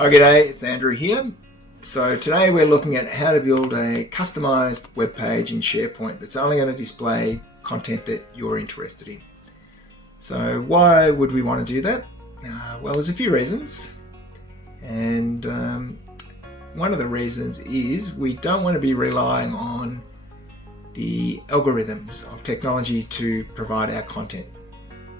Oh, g'day, it's Andrew here. So today we're looking at how to build a customized web page in SharePoint that's only going to display content that you're interested in. So why would we want to do that? Well, there's a few reasons. And one of the reasons is we don't want to be relying on the algorithms of technology to provide our content.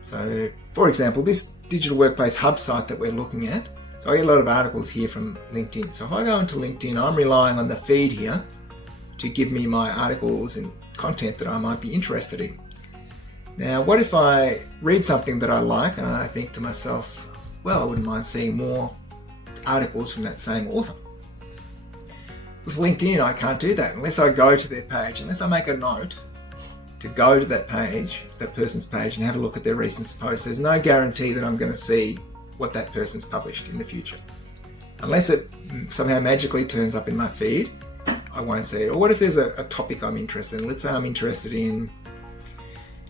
So for example, this digital workplace hub site that we're looking at, so I get a lot of articles here from LinkedIn. So if I go into LinkedIn, I'm relying on the feed here to give me my articles and content that I might be interested in. Now, what if I read something that I like and I think to myself, well, I wouldn't mind seeing more articles from that same author. With LinkedIn, I can't do that unless I go to their page, unless I make a note to go to that page, that person's page, and have a look at their recent posts. There's no guarantee that I'm going to see what that person's published in the future. Unless it somehow magically turns up in my feed, I won't see it. Or what if there's a topic I'm interested in? Let's say I'm interested in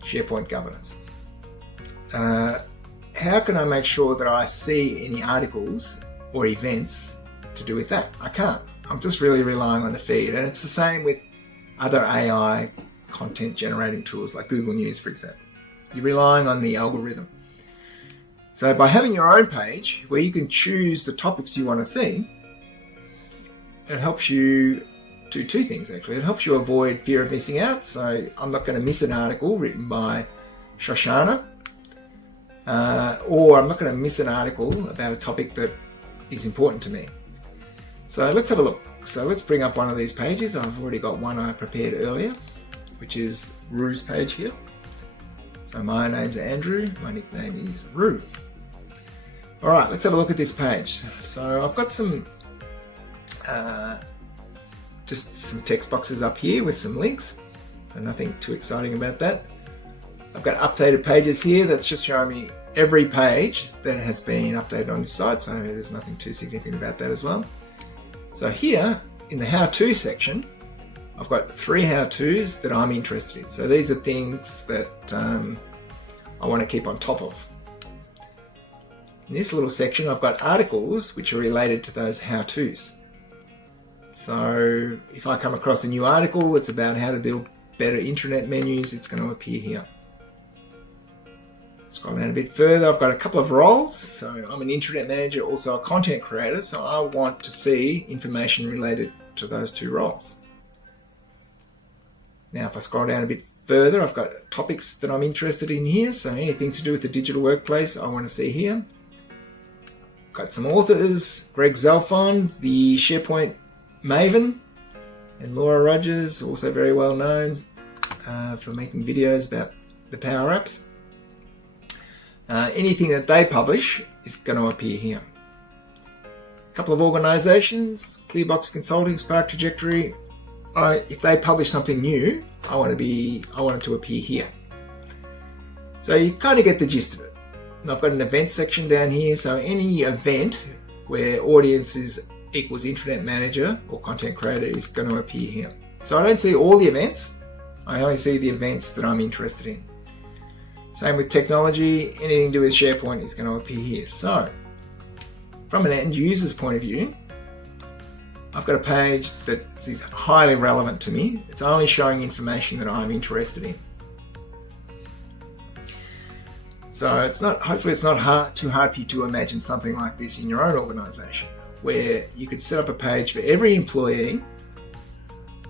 SharePoint governance. How can I make sure that I see any articles or events to do with that? I can't. I'm just really relying on the feed. And it's the same with other AI content generating tools like Google News, for example. You're relying on the algorithm. So by having your own page where you can choose the topics you want to see, it helps you do two things actually. It helps you avoid fear of missing out. So I'm not going to miss an article written by Shoshana, or I'm not going to miss an article about a topic that is important to me. So let's have a look. So let's bring up one of these pages. I've already got one I prepared earlier, which is Rue's page here. So my name's Andrew, my nickname is Rue. All right, let's have a look at this page. So I've got some, just some text boxes up here with some links. So nothing too exciting about that. I've got updated pages here that's just showing me every page that has been updated on this site. So there's nothing too significant about that as well. So here in the how-to section, I've got 3 how-tos that I'm interested in. So these are things that I want to keep on top of. In this little section, I've got articles which are related to those how-tos. So if I come across a new article, it's about how to build better intranet menus, it's going to appear here. Scroll down a bit further, I've got a couple of roles. So I'm an intranet manager, also a content creator. So I want to see information related to those 2 roles. Now, if I scroll down a bit further, I've got topics that I'm interested in here. So anything to do with the digital workplace, I want to see here. Got some authors, Greg Zelfond, the SharePoint maven, and Laura Rogers, also very well known for making videos about the Power Apps. Anything that they publish is going to appear here. A couple of organizations, Clearbox Consulting, Spark Trajectory. If they publish something new, I want it to appear here. So you kind of get the gist of it. And I've got an event section down here. So any event where audiences equals internet manager or content creator is going to appear here. So I don't see all the events. I only see the events that I'm interested in. Same with technology. Anything to do with SharePoint is going to appear here. So from an end user's point of view, I've got a page that is highly relevant to me. It's only showing information that I'm interested in. So hopefully it's not too hard for you to imagine something like this in your own organization, where you could set up a page for every employee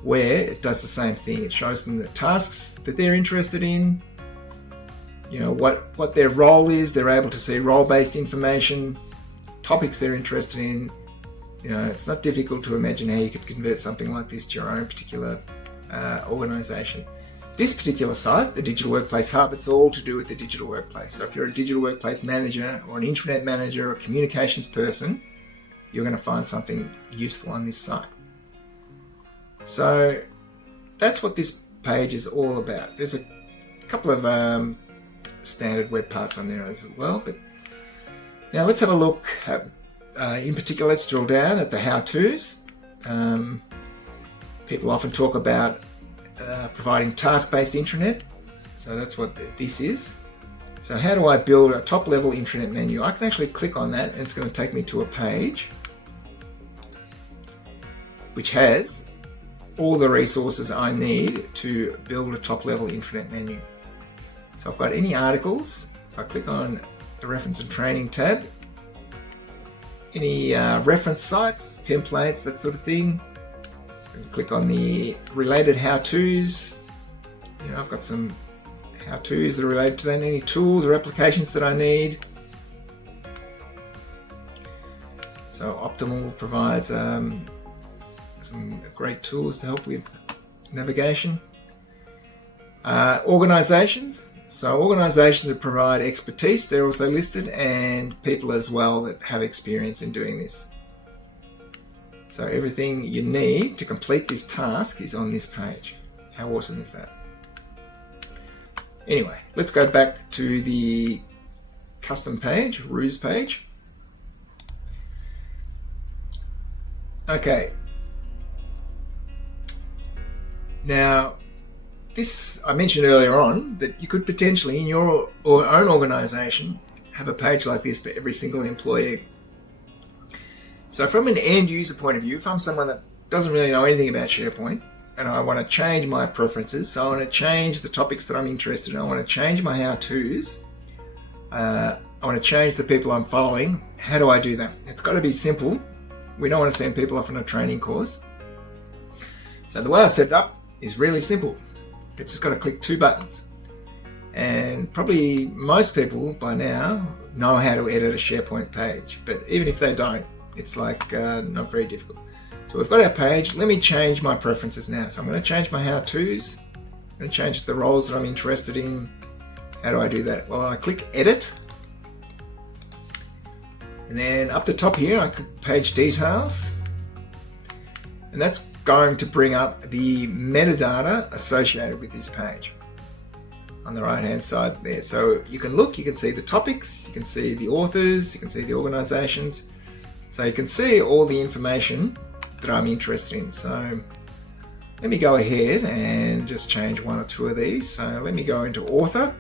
where it does the same thing. It shows them the tasks that they're interested in, you know, what their role is. They're able to see role-based information, topics they're interested in. You know, it's not difficult to imagine how you could convert something like this to your own particular organization. This particular site, the Digital Workplace Hub, it's all to do with the digital workplace. So if you're a digital workplace manager or an intranet manager or a communications person, you're going to find something useful on this site. So that's what this page is all about. There's a couple of standard web parts on there as well. But now let's have a look at in particular, let's drill down at the how-tos. People often talk about providing task-based intranet. So that's what this is. So how do I build a top-level intranet menu? I can actually click on that and it's going to take me to a page which has all the resources I need to build a top-level intranet menu. So I've got any articles. If I click on the reference and training tab, any reference sites, templates, that sort of thing. Click on the related how-tos. I've got some how-tos that are related to that, any tools or applications that I need. So Optimal provides some great tools to help with navigation. Organizations. So organizations that provide expertise, they're also listed, and people as well that have experience in doing this. So everything you need to complete this task is on this page. How awesome is that? Anyway, let's go back to the custom page, Ruse page. Okay. Now, this, I mentioned earlier on that you could potentially in your own organization have a page like this for every single employee. So from an end user point of view, if I'm someone that doesn't really know anything about SharePoint and I want to change my preferences, so I want to change the topics that I'm interested in, I want to change my how-tos, I want to change the people I'm following, how do I do that? It's got to be simple. We don't want to send people off on a training course. So the way I've set it up is really simple. They've just got to click 2 buttons. And probably most people by now know how to edit a SharePoint page, but even if they don't, it's like not very difficult. So we've got our page. Let me change my preferences now. So I'm going to change my how-tos. I'm going to change the roles that I'm interested in. How do I do that? Well, I click Edit. And then up the top here, I click Page Details. And that's going to bring up the metadata associated with this page on the right hand side there. So you can look, you can see the topics, you can see the authors, you can see the organizations. So you can see all the information that I'm interested in. So let me go ahead and just change 1 or 2 of these. So let me go into author.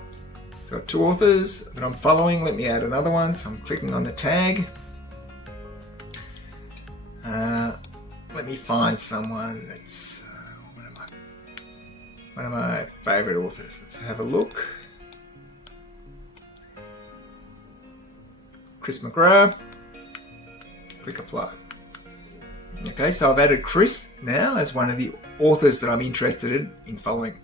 So I've got 2 authors that I'm following. Let me add another one. So I'm clicking on the tag. Let me find someone that's one of my favorite authors. Let's have a look. Chris McGrath. Click apply. Okay, so I've added Chris now as one of the authors that I'm interested in following.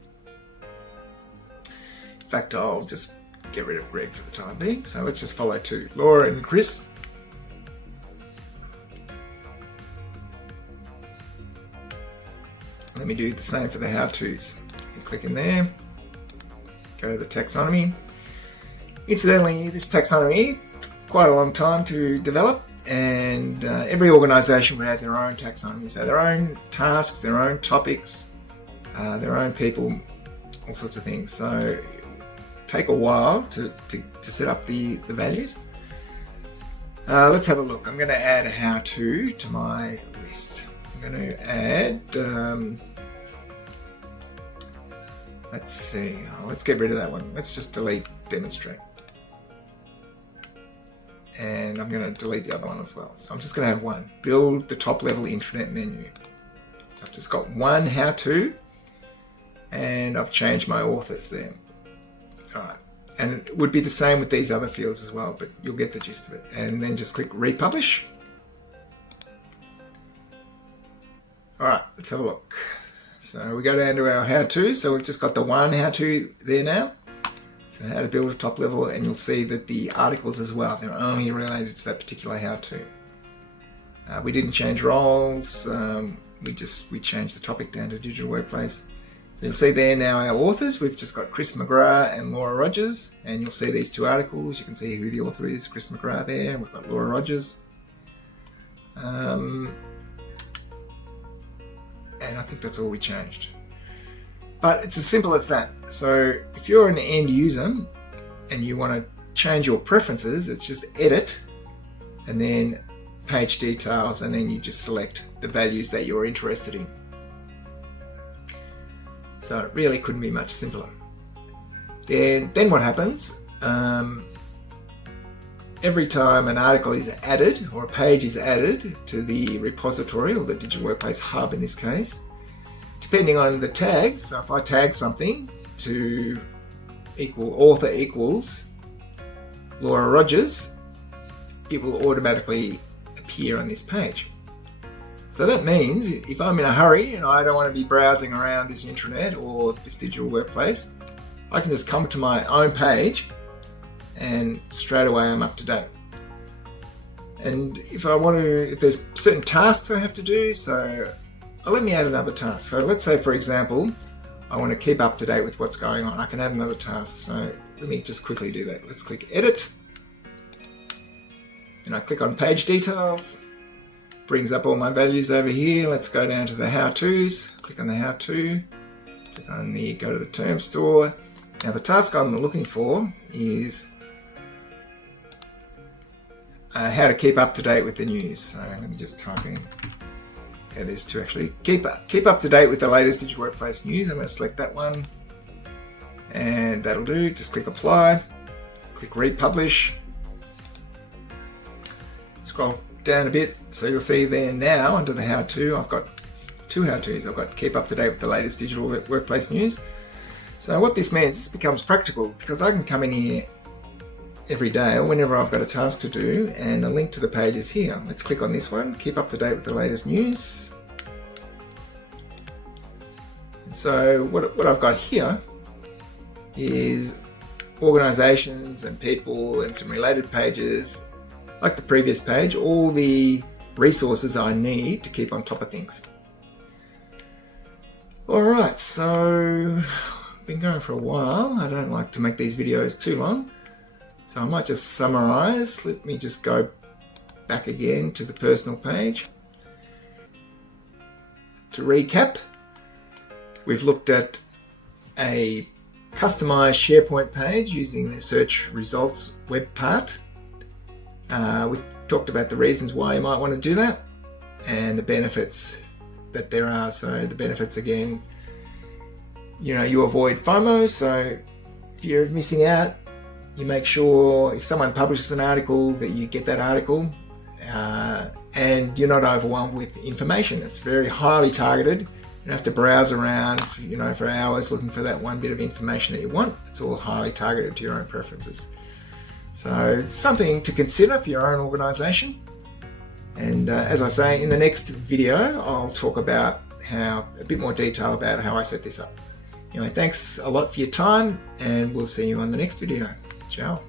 In fact, I'll just get rid of Greg for the time being. So let's just follow 2, Laura and Chris. Let me do the same for the how-tos. You click in there, go to the taxonomy. Incidentally, this taxonomy took quite a long time to develop, and every organization would have their own taxonomy, so their own tasks, their own topics, their own people, all sorts of things. So take a while to set up the values. Let's have a look. I'm going to add a how-to to my list. I'm going to add, let's see, let's get rid of that one. Let's just delete demonstrate. And I'm going to delete the other one as well. So I'm just going to have 1, build the top level intranet menu. So I've just got 1 how-to, and I've changed my authors there. All right. And it would be the same with these other fields as well, but you'll get the gist of it. And then just click republish. All right, let's have a look. So we go down to our how-to. So we've just got the 1 how-to there now. So how to build a top level, and you'll see that the articles as well, they're only related to that particular how-to. We didn't change roles. We changed the topic down to digital workplace. So you'll see there now our authors. We've just got Chris McGrath and Laura Rogers, and you'll see these 2 articles. You can see who the author is, Chris McGrath there, and we've got Laura Rogers. And I think that's all we changed. But it's as simple as that. So if you're an end user and you want to change your preferences, it's just edit and then page details, and then you just select the values that you're interested in. So it really couldn't be much simpler. Then what happens? every time an article is added or a page is added to the repository or the Digital Workplace Hub in this case, depending on the tags, so if I tag something to equal author equals Laura Rogers, it will automatically appear on this page. So that means if I'm in a hurry and I don't want to be browsing around this intranet or this digital workplace, I can just come to my own page and straight away I'm up to date. And if there's certain tasks I have to do, so let me add another task. So let's say, for example, I want to keep up to date with what's going on. I can add another task. So let me just quickly do that. Let's click Edit. And I click on Page Details. Brings up all my values over here. Let's go down to the How-Tos. Click on the How-To. Click on the Go to the Term Store. Now the task I'm looking for is how to keep up to date with the news. So let me just type in. Okay, there's two actually. Keep up to date with the latest digital workplace news. I'm going to select that one. And that'll do. Just click Apply. Click Republish. Scroll down a bit. So you'll see there now under the How-To, I've got two How-Tos. I've got Keep Up to Date with the latest digital workplace news. So what this means, this becomes practical because I can come in here every day or whenever I've got a task to do, and a link to the page is here. Let's click on this one, Keep Up to Date with the latest news. And so what I've got here is organizations and people and some related pages, like the previous page, all the resources I need to keep on top of things. Alright, so I've been going for a while. I don't like to make these videos too long. So I might just summarize. Let me just go back again to the personal page. To recap, we've looked at a customized SharePoint page using the search results web part. We talked about the reasons why you might want to do that and the benefits that there are. So the benefits again, you avoid FOMO. So if you're missing out, you make sure if someone publishes an article that you get that article and you're not overwhelmed with information. It's very highly targeted. You don't have to browse around for hours looking for that one bit of information that you want. It's all highly targeted to your own preferences. So something to consider for your own organization. And as I say, in the next video, I'll talk about a bit more detail about how I set this up. Anyway, thanks a lot for your time, and we'll see you on the next video. Ciao.